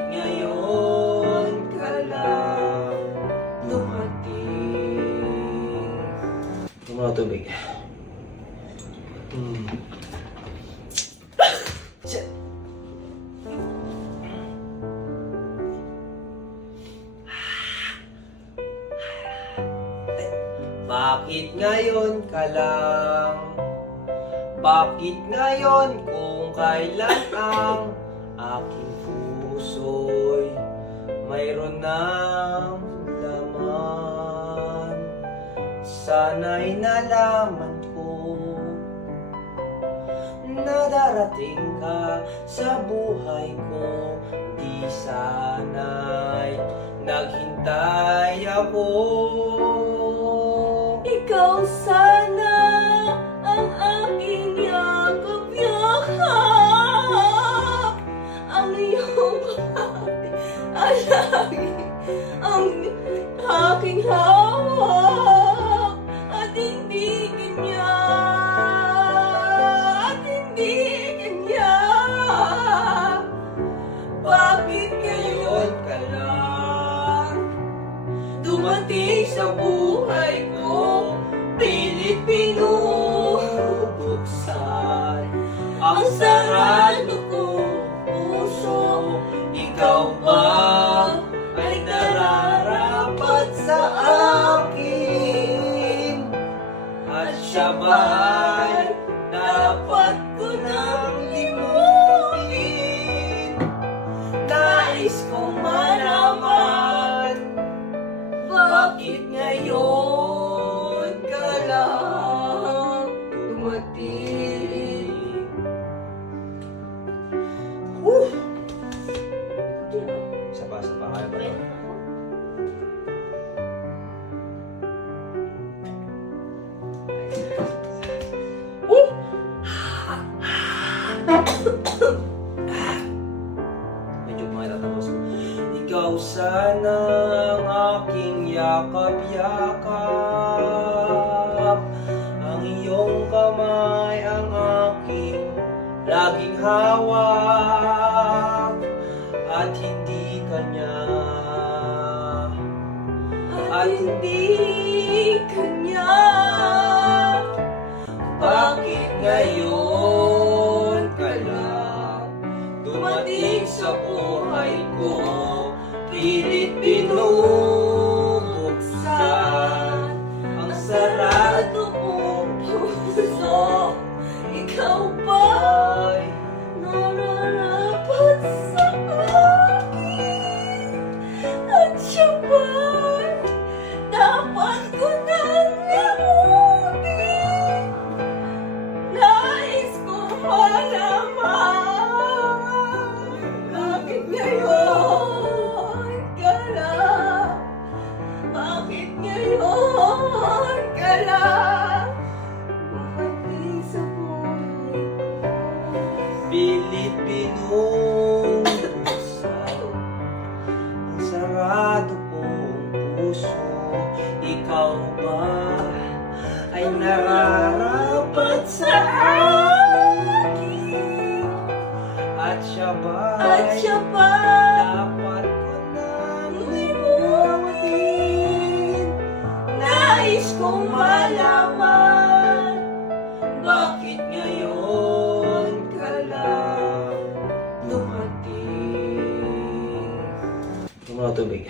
Bakit ngayon ka lang dumating? Mga tubig. Shit. Bakit ngayon ka lang? Bakit ngayon kung kailan ang aking puso'y mayroon ng laman? Sana'y nalaman ko na darating ka sa buhay ko. Di sana'y naghintay ako. Ikaw sana ang aking yakap-yakap, ang iyong kamay ay lagi ang aking hawak, at hindi ganyan. Bakit ngayon ka lang dumating sa buhay ko? Pilit binubuksan ang sarado kong puso. Ikaw ba ay nararapat sa akin? At siya ba'y dapat ko nang limutin? Nais kong malaman, bakit ngayon ka lang dumating? Isa pa, kaya ba ito? Medyo matatapos ko. Ikaw sana ang aking yakap-yakap, ang iyong kamay ang aking laging hawak, at hindi kanya, Bakit ngayon ka lang dumating sa buhay ko? Pilit binubuksan ang sarado kong puso. Ikaw ba ay nararapat sa akin? At siya ba'y dapat ko nang limutin? Nais kong malaman, bakit ngayon ka lang? Bakit ngayon ka lang dumating sa buhay ko? pilit binubuksan ang sarado kong puso. Ikaw ba ay nararapat sa akin? At siya ba dapat ko nang limutin? Nais kong malaman, Bakit ngayon ka lang dumating? Mga tubig.